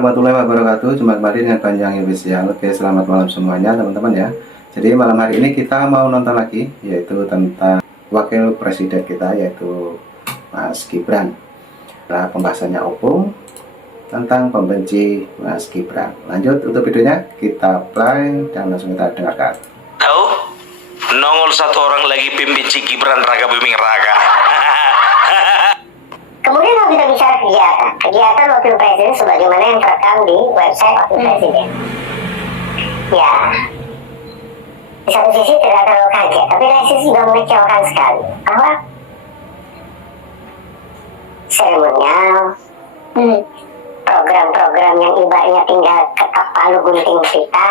warahmatullahi wabarakatuh. Jumpa kembali dengan Panjang Official. Oke, selamat malam semuanya teman-teman ya. Jadi malam hari ini kita mau nonton lagi, yaitu tentang wakil presiden kita, yaitu Mas Gibran. Nah, pembahasannya opung tentang pembenci Mas Gibran. Lanjut untuk videonya, kita play dan langsung kita dengarkan. Tahu? Nongol satu orang lagi pembenci Gibran Raka Buming Raka. Kemudian kalau kita bicara kegiatan wakil presiden sebagaimana yang terekam di website wakil presiden. Ya, di satu sisi tidak terlalu kaget, tapi lain sisi juga mengecewakan sekali bahwa seremonial, program-program yang ibaratnya tinggal ketok palu gunting pita,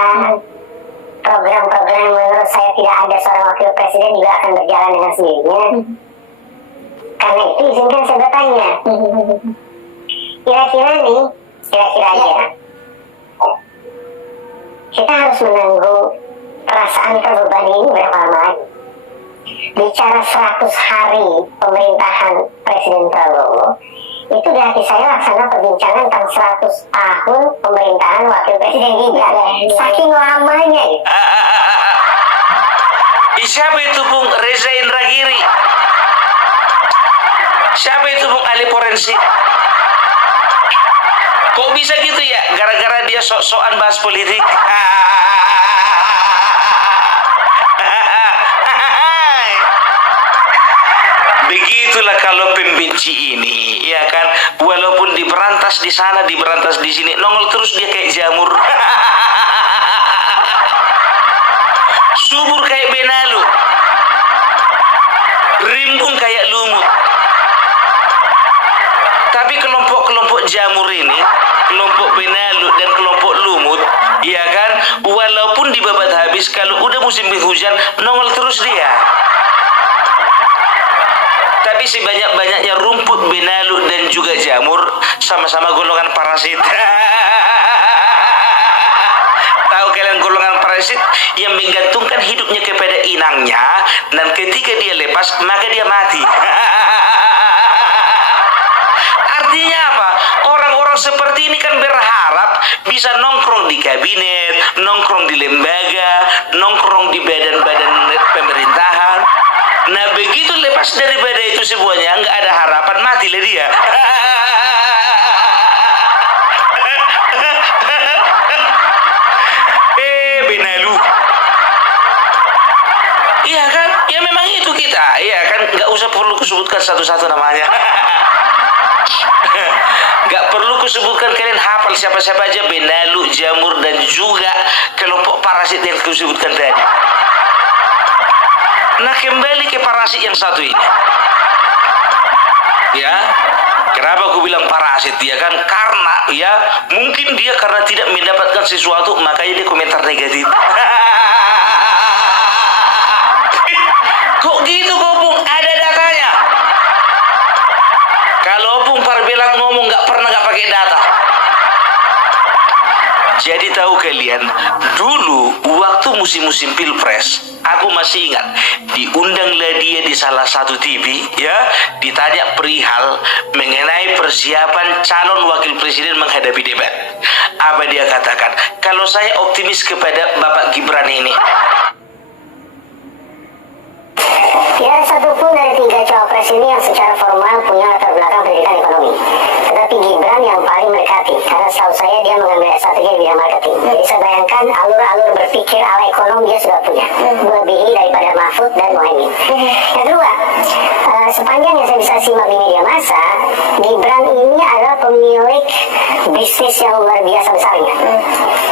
program-program yang menurut saya tidak ada seorang wakil presiden juga akan berjalan dengan sendirinya. Karena itu izinkan saya bertanya, kira-kira aja kita harus menanggung perasaan terbebani ini berapa lama lagi? Bicara 100 hari pemerintahan Presiden Prabowo, itu di hati saya laksana perbincangan tentang 100 tahun pemerintahan Wakil Presiden Gibran. Saking lamanya gitu. Siapa itu Bung Reza Indragiri? Siapa itu Bung ahli forensik? Kok bisa gitu ya? Gara-gara dia sok-sokan bahas politik. Begitulah kalau pembenci ini, ya kan? Walaupun diberantas di sana, diberantas di sini, nongol terus dia kayak jamur. Subur kayak benalu, rimbun kayak lumut. Tapi kelompok-kelompok jamur ini, kelompok benalu dan kelompok lumut, ya kan? Walaupun dibabat habis, kalau udah musim hujan, nongol terus dia. Tapi sebanyak-banyaknya rumput, benalu dan juga jamur sama-sama golongan parasit. Tahu kalian golongan parasit yang menggantungkan hidupnya kepada inangnya, dan ketika dia lepas maka dia mati. Artinya apa? Orang-orang seperti ini kan berharap bisa nongkrong di kabinet, nongkrong di lembaga, nongkrong di badan-badan pemerintahan. Nah, begitu lepas daripada itu semuanya, nggak ada harapan, matilah dia. Benalu. Iya kan? Ya memang itu kita. Iya kan? Nggak usah perlu kusebutkan satu-satu namanya. Nggak perlu kusebutkan, kalian hafal siapa-siapa aja benalu, jamur dan juga kelompok parasit yang kusebutkan tadi. Nah, kembali ke parasit yang satu ini. Ya, kenapa aku bilang parasit ya kan? Karena ya mungkin dia karena tidak mendapatkan sesuatu makanya dia komentar negatif. Kok gitu kok Bung? Ada datanya. Kalau Bung Parbelat ngomong nggak pakai data. Jadi tahu kalian, dulu waktu musim-musim pilpres, aku masih ingat, diundanglah dia di salah satu TV, ya, ditanya perihal mengenai persiapan calon wakil presiden menghadapi debat. Apa dia katakan? Kalau saya optimis kepada Bapak Gibran ini. Tidak satupun dari 3 cawapres ini yang secara formal punya latar belakang pendidikan ekonomi. Tetapi Gibran yang paling mendekati, karena setahu saya dia mengambil strategi di bidang marketing. Jadi saya bayangkan alur-alur berpikir ala ekonomi dia sudah punya, melebihi daripada Mahfud dan Mohaimin. Yang kedua, sepanjang yang saya bisa simak di media massa, Gibran ini adalah pemilik bisnis yang luar biasa besarnya.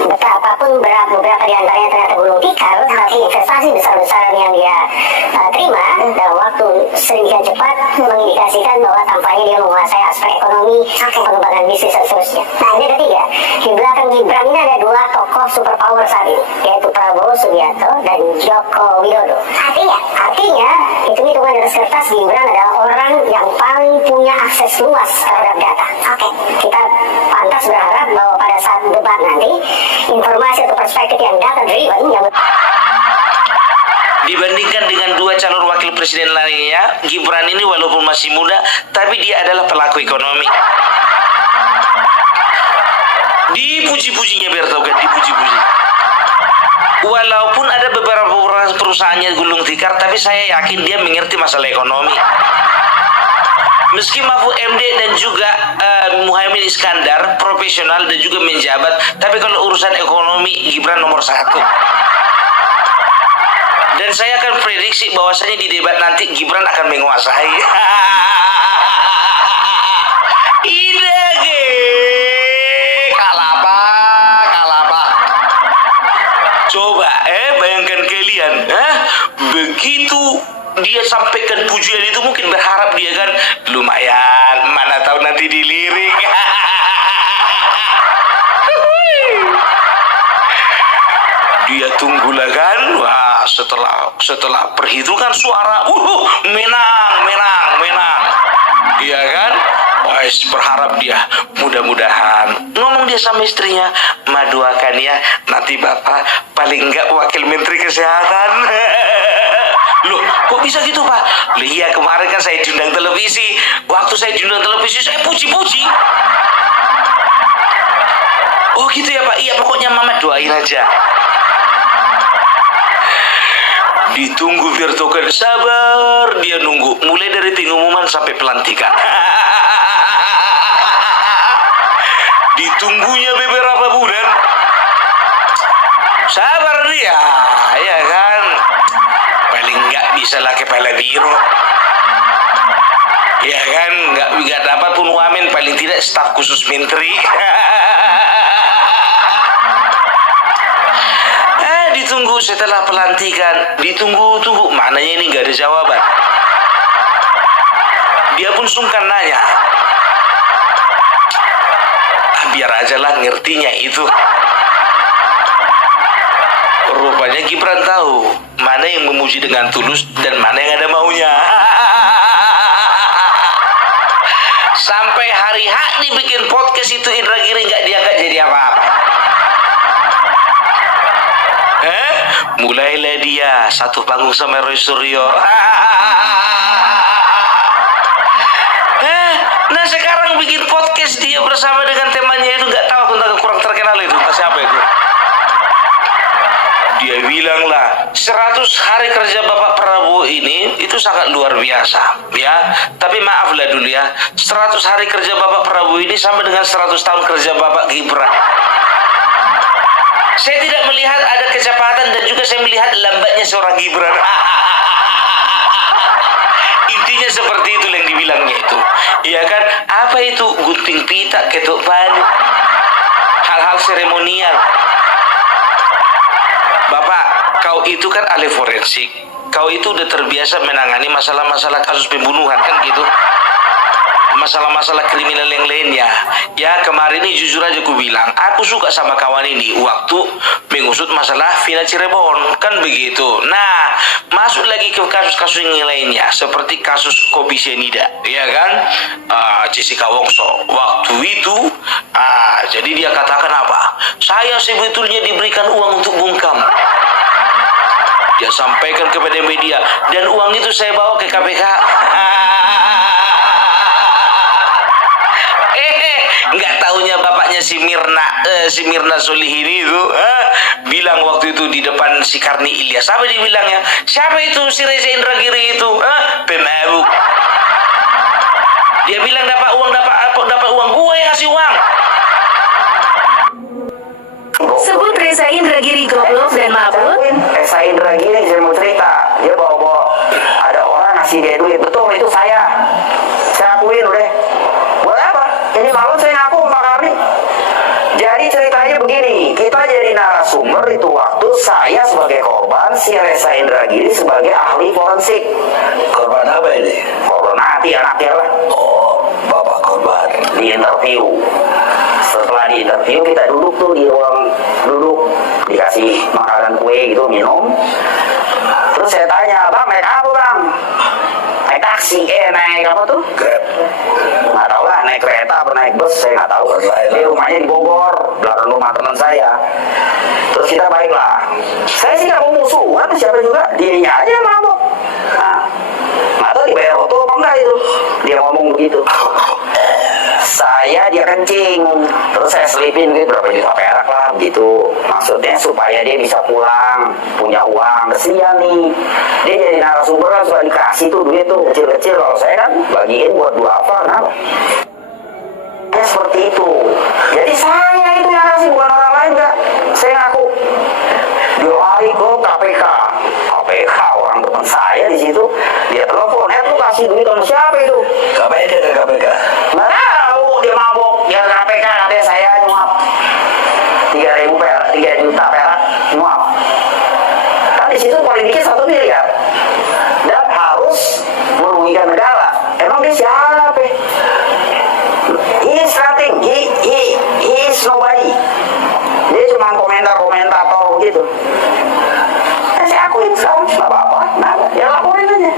Betapapun beberapa di antaranya ternyata gulung tikar, tapi investasi besar-besaran yang dia terima dalam waktu sedemikian cepat mengindikasikan bahwa tampaknya dia menguasai aspek ekonomi, pengembangan bisnis dan seterusnya. Nah, ini ketiga, di belakang Gibran ini ada 2 tokoh superpower saat ini, yaitu Prabowo Subianto dan Joko Widodo. Artinya hitung-hitungan di atas kertas, Gibran adalah orang yang paling punya akses luas terhadap data. Kita pantas berharap bahwa pada saat debat nanti, informasi atau perspektif yang data driven yang Dibandingkan dengan 2 calon wakil presiden lainnya, Gibran ini walaupun masih muda, tapi dia adalah pelaku ekonomi. Dipuji-pujinya Bertogan, dipuji-puji. Walaupun ada beberapa perusahaannya gulung tikar, tapi saya yakin dia mengerti masalah ekonomi. Meski Mahfud MD dan juga Muhaimin Iskandar profesional dan juga menjabat, tapi kalau urusan ekonomi Gibran nomor 1. Dan saya akan prediksi bahwasanya di debat nanti Gibran akan menguasai. Coba bayangkan kalian, begitu dia sampaikan pujian itu, mungkin berharap dia kan lumayan, mana tahu nanti dilirik. Dia tunggulah kan, wah setelah perhitungan suara, menang, iya kan? Wah, berharap dia, mudah-mudahan ngomong dia sama istrinya, doakan ya nanti bapak paling enggak wakil menteri kesehatan. Loh, kok bisa gitu Pak? Iya, kemarin kan saya diundang televisi. Waktu saya diundang televisi, saya puji-puji. Oh gitu ya Pak? Iya, pokoknya Mama doain aja. Ditunggu Bertogan, sabar dia nunggu, mulai dari pengumuman sampai pelantikan. Ditunggunya beberapa bulan, sabar dia, ya kan? Paling nggak bisa lah kepala biro, ya kan? Nggak dapat pun wamen, paling tidak staf khusus menteri. Ditunggu setelah pelantikan, ditunggu, maknanya ini nggak ada jawaban. Dia pun sungkan nanya. Biar aja lah ngertinya itu. Rupanya Gibran tahu mana yang memuji dengan tulus dan mana yang ada maunya. Sampai hari H dibikin podcast itu Indra Giri nggak diangkat jadi apa-apa. Mulailah dia satu panggung sama Roy Suryo. Nah sekarang bikin podcast dia bersama dengan temannya itu, nggak tahu tentang kurang terkenal itu, siapa itu? Dia bilang lah 100 hari kerja Bapak Prabowo ini itu sangat luar biasa, ya. Tapi maaflah dulu ya, 100 hari kerja Bapak Prabowo ini sama dengan 100 tahun kerja Bapak Gibran. Saya tidak melihat ada kecepatan dan juga saya melihat lambatnya seorang Gibran. Intinya seperti itu yang dibilangnya itu. Ya kan? Apa itu? Gunting pita, ketuk palu. Hal-hal seremonial. Bapak, kau itu kan ahli forensik. Kau itu udah terbiasa menangani masalah-masalah kasus pembunuhan kan gitu. Masalah-masalah kriminal yang lainnya. Ya kemarin ini jujur aja ku bilang, aku suka sama kawan ini waktu mengusut masalah Vina Cirebon kan begitu. Nah masuk lagi ke kasus-kasus yang lainnya seperti kasus Kopi Sianida, ya kan, Jessica Wongso waktu itu. Jadi dia katakan apa? Saya sebetulnya diberikan uang untuk bungkam. Dia sampaikan kepada media dan uang itu saya bawa ke KPK. Nggak taunya bapaknya si Mirna Solihin itu bilang waktu itu di depan si Karni Ilyas. Apa dibilangnya? Siapa itu si Reza Indragiri itu? Pemabuk. Dia bilang dapat uang, gue yang kasih uang. Sebut Reza Indragiri goblok dan mabuk. Reza Indragiri saya mau cerita, dia bawa ada orang ngasih dia duit, betul itu saya akuin udah. Buat apa? Ini malu saya ngaku Pak Kami. Jadi ceritanya begini, kita jadi narasumber itu waktu saya sebagai korban, si Reza Indragiri sebagai ahli forensik. Korban apa ini? Korban hati anaknya lah. Oh, bapak korban. Di interview. Setelah di interview kita duduk tuh di ruang duduk, dikasih makanan kue gitu, minum. Terus saya tanya, bang naik apa bang? Naik taksi, naik apa tuh? Grab. Nggak tahu lah, naik kereta atau naik bus, saya nggak tahu. Dia rumahnya di Bogor, belakang rumah teman saya. Terus kita baiklah. Saya sih nggak mau musuhan, siapa juga, dirinya aja yang mabok. Nah, nggak tahu dibayar auto apa enggak itu. Dia ngomong begitu. Saya saya dia kencing, terus saya selipin gitu berapa juta perak lah gitu, maksudnya supaya dia bisa pulang punya uang. Kesian nih, dia jadi narasumber kan suka dikasih tuh duit tuh kecil-kecil, kalau saya kan bagiin buat dua apa, kenapa? Ya seperti itu. Jadi saya itu yang ngasih, bukan orang lain enggak. Saya ngaku dia lari ke KPK, orang teman saya di situ, dia telepon, lu kasih duit sama siapa itu? Ngapain dia ke KPK? Nggak tahu, dia mabok, dia ke KPK, katanya saya nyuap 3.000 perak, 3 juta perak nyuap. Kan di situ politiknya 1 miliar dan harus merugikan negara. Emang dia siapa? He is nothing, he is nobody. Dia cuma komentator begitu. Saya akuin sekarang, nggak apa-apa, ya laporin aja.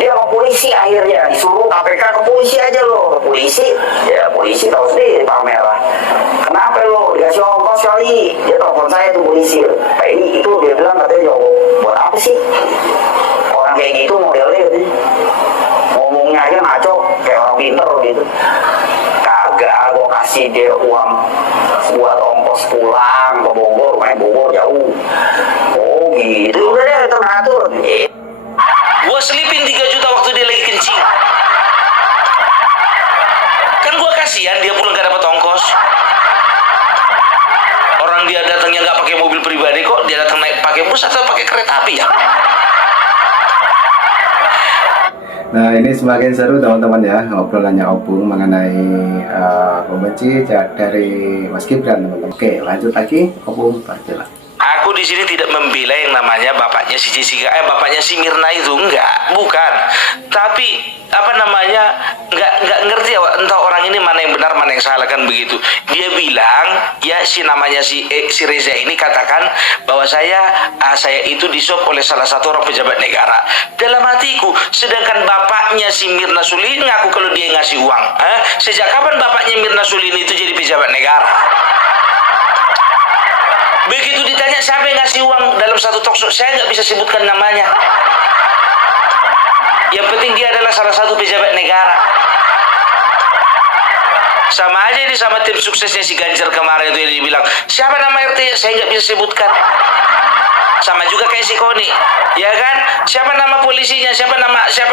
Dia ke polisi akhirnya, disuruh KPK ke polisi aja loh. Ke polisi, ya polisi tahu sendiri Pak Merah. Kenapa lo dikasih ongkos kali? Dia telepon saya tuh polisi. Pak ini itu dia bilang katanya jawab, buat apa sih? Orang kayak gitu modelnya gitu. Ngomongnya aja ngaco, kayak orang pinter gitu. Kagak, gue kasih dia uang buat ongkos pulang ke Bogor, main Bogor jauh. Oh gitu, udah deh teratur. Gua selipin 3 juta waktu dia lagi kencing. Kan gua kasihan dia pulang gak dapat ongkos. Orang dia datangnya nggak pakai mobil pribadi kok, dia datang naik pakai bus atau pakai kereta api ya. Nah, ini semakin seru teman-teman ya, ngobrolannya Opung mengenai pembenci dari Mas Gibran teman-teman. Oke, lanjut lagi, Opung perjelas. Aku di sini tidak membela yang namanya bapaknya si Jessica, bapaknya si Mirna itu, bukan. Tapi apa namanya, nggak ngerti ya, entah orang ini mana yang benar mana yang salah kan begitu. Dia bilang ya si namanya si Reza ini katakan bahwa saya itu disuap oleh salah satu orang pejabat negara. Dalam hatiku, sedangkan bapaknya si Mirna Sulini ngaku kalau dia ngasih uang. Sejak kapan bapaknya Mirna Sulini itu jadi pejabat negara? Begitu ditanya siapa yang ngasih uang dalam satu talkshow, saya nggak bisa sebutkan namanya. Yang penting dia adalah salah satu pejabat negara. Sama aja ini sama tim suksesnya si Ganjar kemarin itu yang dibilang, siapa nama RT? Saya nggak bisa sebutkan. Sama juga kayak si Koni, ya kan? Siapa nama polisinya? Siapa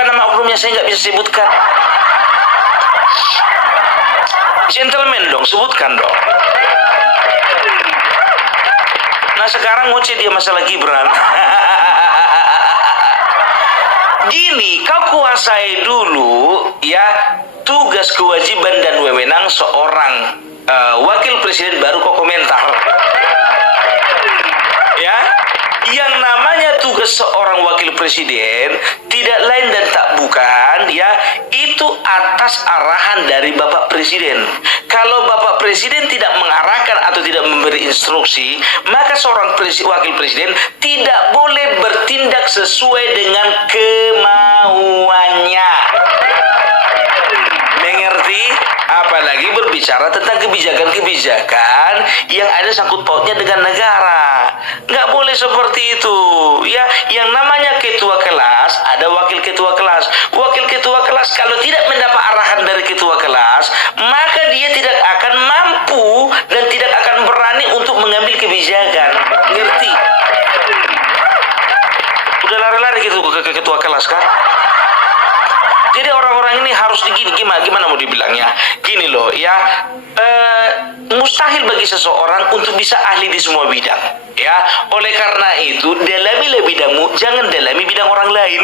nama oknumnya? Saya nggak bisa sebutkan. Gentleman dong, sebutkan dong. Nah sekarang ngoceh dia masalah Gibran. Gini, kau kuasai dulu ya tugas, kewajiban dan wewenang seorang wakil presiden, baru kau komentar. Ya, yang namanya tugas seorang wakil presiden tidak lain dan tak bukan ya, itu atas arahan dari Bapak Presiden. Kalau Bapak Presiden tidak mengarahkan atau tidak memberi instruksi, maka seorang wakil presiden tidak boleh bertindak sesuai dengan kemauannya. Mengerti? Apalagi berbicara tentang kebijakan-kebijakan yang ada sangkut pautnya dengan negara. Nggak boleh seperti itu. Ya, yang namanya ketua kelas, ada wakil ketua kelas. Wakil ketua kelas kalau tidak mendapat arahan dari ketua kelas, maka dia tidak akan mampu dan tidak akan berani untuk mengambil kebijakan. Ngerti? Udah lari-lari gitu ke ketua kelas kan? Jadi orang-orang ini harus gimana mau dibilangnya? Gini loh ya, mustahil bagi seseorang untuk bisa ahli di semua bidang. Ya, oleh karena itu dalamilah bidangmu, jangan dalami bidang orang lain.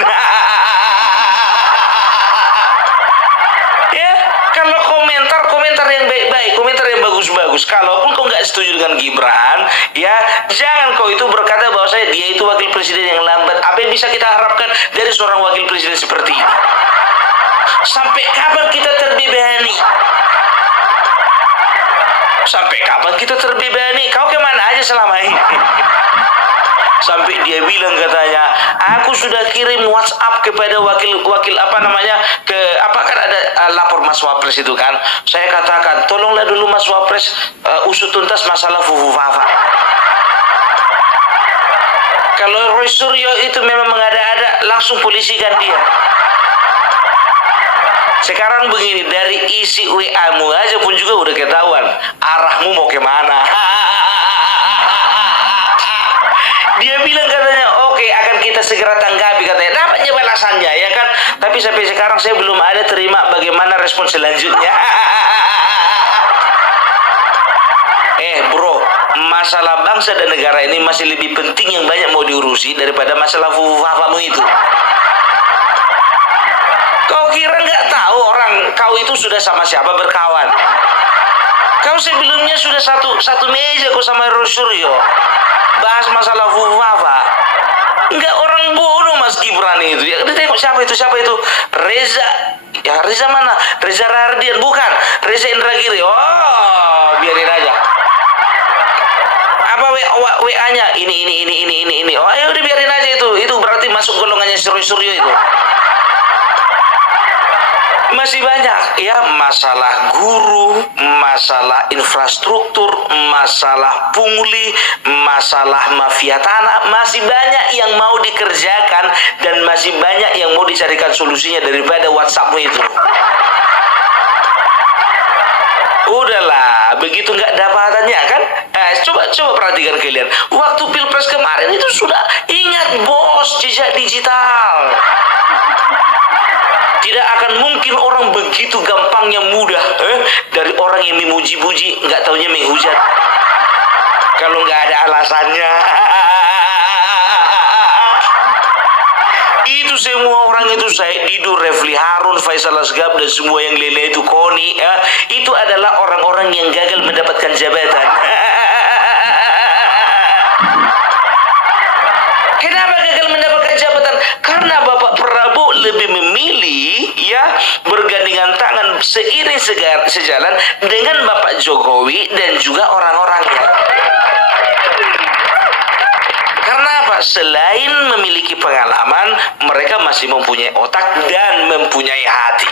Ya, kalau komentar yang baik-baik, komentar yang bagus-bagus. Kalaupun kau nggak setuju dengan Gibran, ya jangan kau itu berkata bahwa dia itu wakil presiden yang lambat. Apa yang bisa kita harapkan dari seorang wakil presiden seperti ini? Sampai kapan kita terbebani? Sampai kapan kita terbebani? Kau kemana aja selama ini? Sampai dia bilang katanya, aku sudah kirim WhatsApp kepada wakil apa namanya, kan ada lapor Mas Wapres itu kan. Saya katakan, tolonglah dulu Mas Wapres usut tuntas masalah Fufu Fafa. Kalau Roy Suryo itu memang mengada-ada, langsung polisikan dia. Sekarang begini, dari isi WA-mu aja pun juga udah ketahuan arahmu mau kemana. Dia bilang katanya, oke, akan kita segera tanggapi katanya. Dapatnya balasannya ya kan. Tapi sampai sekarang saya belum ada terima bagaimana respon selanjutnya. Bro, masalah bangsa dan negara ini masih lebih penting yang banyak mau diurusi daripada masalah fufu-fafamu itu. Kau kira nggak tahu orang kau itu sudah sama siapa berkawan? Kau sebelumnya sudah satu meja kau sama Suryo bahas masalah fufu-fafa. Nggak orang bodoh Mas Gibran itu. Ya, tengok siapa itu? Reza. Ya Reza mana? Reza Rahardian bukan? Reza Indragiri. Oh, biarin aja. Apa WA-nya? Ini. Oh, ya udah biarin aja itu. Itu berarti masuk golongannya Suryo itu. Masih banyak ya, masalah guru, masalah infrastruktur, masalah pungli, masalah mafia tanah, masih banyak yang mau dikerjakan dan masih banyak yang mau dicarikan solusinya daripada WhatsAppmu itu. Udahlah, begitu nggak dapatannya kan? Coba perhatikan kalian. Waktu Pilpres kemarin itu sudah ingat bos jejak digital. Tidak akan mungkin orang begitu gampangnya mudah dari orang yang memuji-puji nggak taunya menghujat kalau nggak ada alasannya. Itu semua orang itu, Said Didu, Refli Harun, Faisal Asgab dan semua yang lele itu, Koni ya, itu adalah orang-orang yang gagal mendapatkan jabatan. Kenapa gagal mendapatkan jabatan? Karena Bapak Prabowo lebih memilih ya bergandengan tangan seiring sejalan dengan Bapak Jokowi dan juga orang-orangnya. Karena apa? Selain memiliki pengalaman, mereka masih mempunyai otak dan mempunyai hati.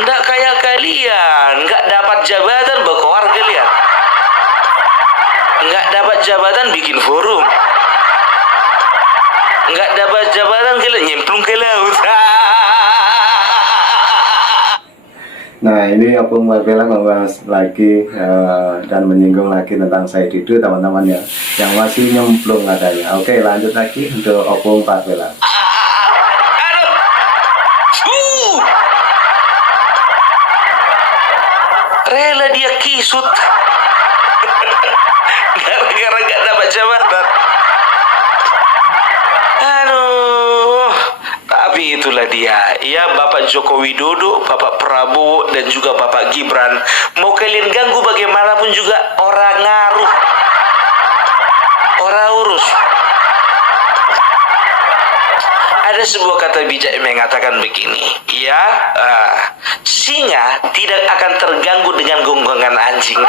Nggak kayak kalian, nggak dapat jabatan berkoar kalian. Nggak dapat jabatan bikin forum. Nggak dapat jabatan kalian nyemplung ke laut. Nah, ini Opung Marbella membahas lagi dan menyinggung lagi tentang Said Didu, teman-teman ya, yang masih nyemplung katanya. Oke, lanjut lagi untuk Opung Marbella. Rela dia kisut gara-gara nggak dapat jabatan. Aduh, tapi itulah dia ya, Bapak Joko Widodo, Bapak Prabowo dan juga Bapak Gibran. Mau kalian ganggu bagaimanapun juga orang ngaruh, orang urus. Ada sebuah kata bijak yang mengatakan begini, ya, singa tidak akan terganggu dengan gonggongan anjing.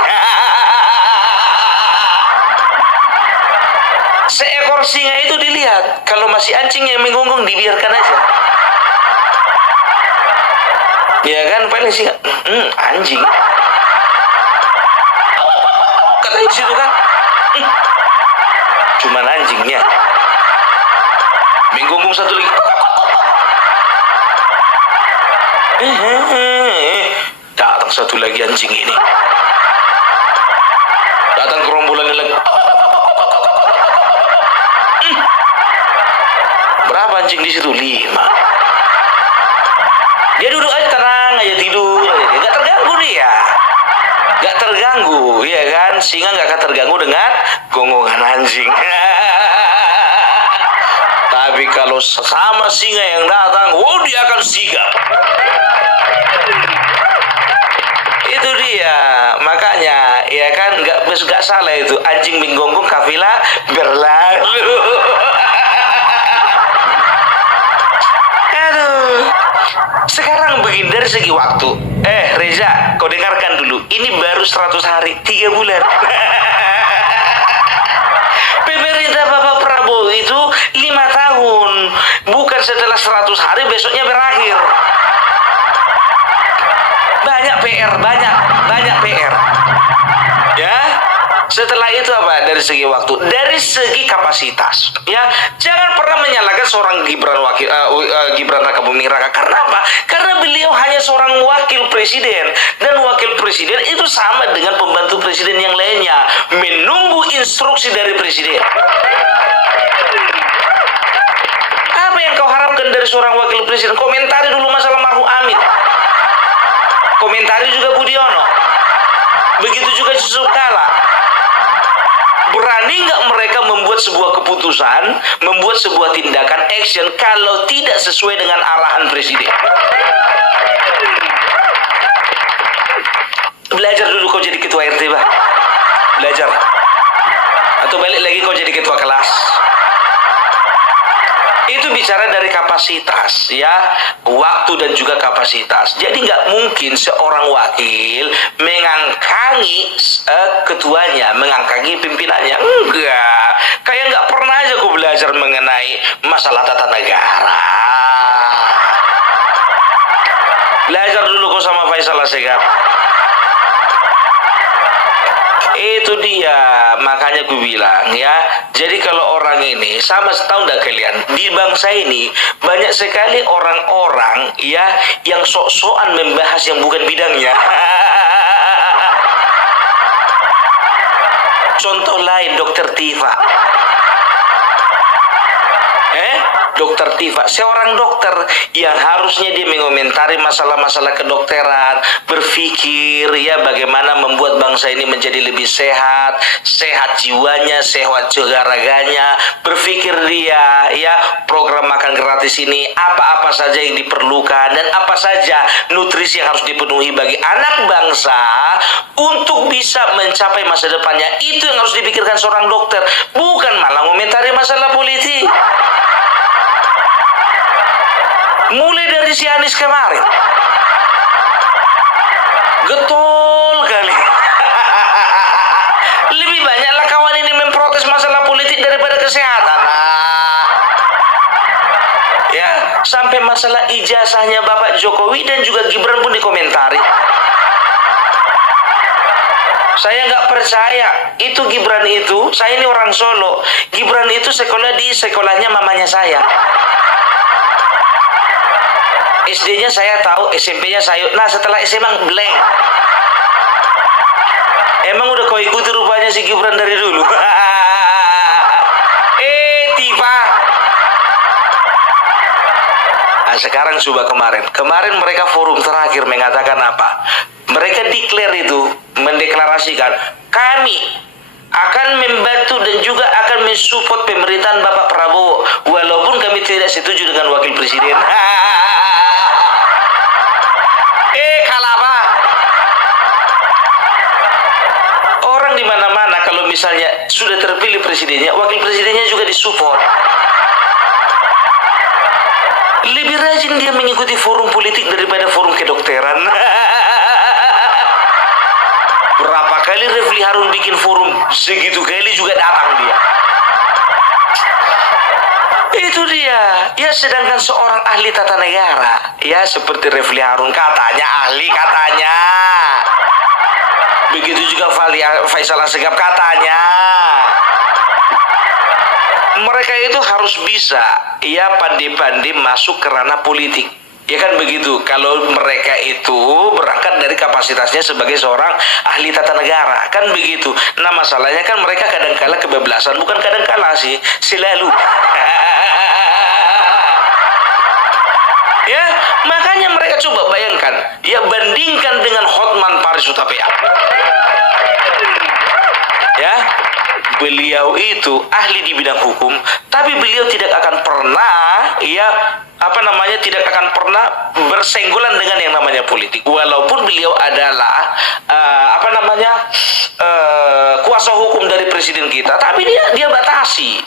Seekor singa itu dilihat, kalau masih anjing yang menggonggong dibiarkan aja. Ya kan, paling singa, anjing. Kata di situ kan, cuman anjingnya. Menggonggong satu lagi. Datang satu lagi anjing ini. Datang gerombolannya lagi. Berapa anjing di situ? 5. Dia duduk aja tenang aja, tidur aja. Dia nggak terganggu dia. Nggak terganggu, ya kan? Singa nggak akan terganggu dengan gonggongan anjing. Tapi kalau sama singa yang datang, dia akan sigap. Itu dia, makanya ya kan nggak salah itu, anjing menggonggong kafilah berlalu. Aduh, sekarang begini dari segi waktu. Reza, kau dengarkan dulu, ini baru 100 hari, 3 bulan. Pemerintah Bapak Prabowo itu 5 tahun, bukan setelah 100 hari besoknya berakhir. Banyak PR, banyak PR. Ya, Setelah itu apa? Dari segi waktu, dari segi kapasitas, ya jangan pernah menyalahkan seorang Gibran Raka Buming Raka. Karena apa? Karena beliau hanya seorang wakil presiden, dan wakil presiden itu sama dengan pembantu presiden yang lainnya, menunggu instruksi dari presiden. Apa yang kau harapkan dari seorang wakil presiden? Komentari dulu masalah marhum Amin, komentari juga Budiono, begitu juga Yusuf Kala. Berani nggak mereka membuat sebuah keputusan, membuat sebuah tindakan action kalau tidak sesuai dengan arahan presiden? Belajar dulu kau jadi ketua RT, bah. Belajar. Atau balik lagi kau jadi ketua kelas. Itu bicara dari kapasitas, ya, waktu dan juga kapasitas. Jadi nggak mungkin seorang wakil mengangkangi ketuanya, mengangkangi pimpinannya. Enggak, kayak nggak pernah aja aku belajar mengenai masalah tata negara. Belajar dulu kau sama Faisal Asegaf. Itu dia, makanya gue bilang, ya. Jadi kalau orang ini, sama tahu nggak kalian, di bangsa ini banyak sekali orang-orang, ya, yang sok-sokan membahas yang bukan bidangnya. Contoh lain, Dokter Tifa. Dokter Tifa, seorang dokter yang harusnya dia mengomentari masalah-masalah kedokteran, berpikir, ya, bagaimana membuat bangsa ini menjadi lebih sehat, sehat jiwanya, sehat juga raganya. Berpikir dia, ya, program makan gratis ini apa-apa saja yang diperlukan dan apa saja nutrisi yang harus dipenuhi bagi anak bangsa untuk bisa mencapai masa depannya. Itu yang harus dipikirkan seorang dokter, bukan malah komentari masalah politik. Mulai dari si Anies kemarin, getol kali. Lebih banyaklah kawan ini memprotes masalah politik daripada kesehatan. Ya, sampai masalah ijazahnya Bapak Jokowi dan juga Gibran pun dikomentari. Saya nggak percaya itu Gibran itu. Saya ini orang Solo. Gibran itu sekolah di sekolahnya mamanya saya. SD-nya saya tahu, SMP-nya saya. Nah, setelah SMA blank. Emang udah kau ikuti rupanya si Gibran dari dulu. Tiba. Nah, sekarang coba kemarin mereka forum terakhir mengatakan apa? Mereka declare itu, mendeklarasikan kami akan membantu dan juga akan mensupport pemerintahan Bapak Prabowo walaupun kami tidak setuju dengan wakil presiden. Kalapa. Orang di mana-mana kalau misalnya sudah terpilih presidennya, wakil presidennya juga disupport. Lebih rajin dia mengikuti forum politik daripada forum kedokteran. Berapa kali Refli Harun bikin forum, segitu kali juga datang dia. Itu dia. Ya, sedangkan seorang ahli tata negara, ya, seperti Refli Harun, katanya ahli, katanya. Begitu juga Faisal Asegaf, katanya. Mereka itu harus bisa, ya, pandai-pandai masuk ke ranah politik. Ya kan begitu. Kalau mereka itu berangkat dari kapasitasnya sebagai seorang ahli tata negara, kan begitu. Nah, masalahnya kan mereka kadang-kala kebablasan, bukan kadang-kala sih, selalu. Ya, makanya mereka coba bayangkan, ya, bandingkan dengan Hotman Paris Hutapea. Ya, beliau itu ahli di bidang hukum, tapi beliau tidak akan pernah, ya, tidak akan pernah bersenggolan dengan yang namanya politik. Walaupun beliau adalah kuasa hukum dari presiden kita, tapi dia batasi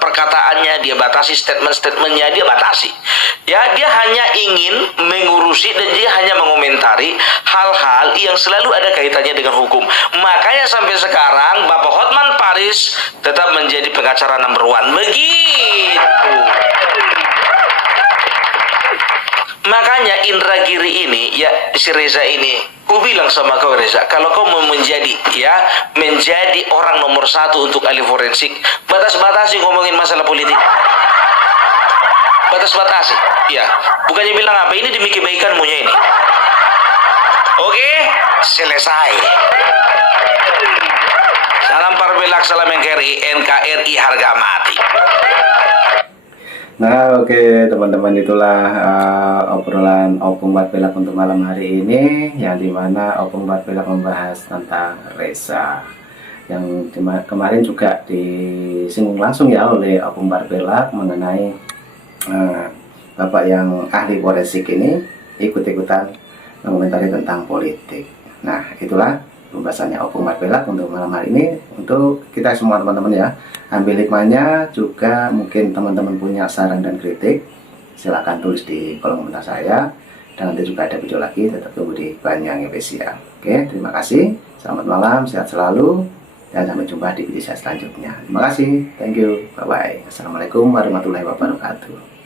perkataannya, dia batasi statement-statementnya, dia batasi. Ya, dia hanya ingin mengurusi dan dia hanya mengomentari hal-hal yang selalu ada kaitannya dengan hukum. Makanya sampai sekarang Bapak Hotman Paris tetap menjadi pengacara number one. Begitu. Makanya Indra Giri ini, ya si Reza ini, ku bilang sama kau Reza, kalau kau mau menjadi orang nomor 1 untuk ahli forensik, batas-batasi ngomongin masalah politik. Batas-batasi, ya. Bukannya bilang apa, ini demi kebaikanmu ini. Oke, selesai. Salam Parbelak, salam NKRI, harga mati. Nah, oke teman-teman, itulah obrolan Opung Parbelak untuk malam hari ini, yang dimana Opung Parbelak membahas tentang Reza, yang kemarin juga disinggung langsung ya oleh Opung Parbelak mengenai bapak yang ahli forensik ini ikut-ikutan mengomentari tentang politik. Nah, itulah pembahasannya Opung Parbelak untuk malam hari ini, untuk kita semua teman-teman ya. Ambil hikmahnya, juga mungkin teman-teman punya saran dan kritik, silahkan tulis di kolom komentar saya, dan nanti juga ada video lagi, tetap tunggu di Banyang Spesial. Oke, terima kasih, selamat malam, sehat selalu, dan sampai jumpa di video saya selanjutnya. Terima kasih, thank you, bye bye. Assalamualaikum warahmatullahi wabarakatuh.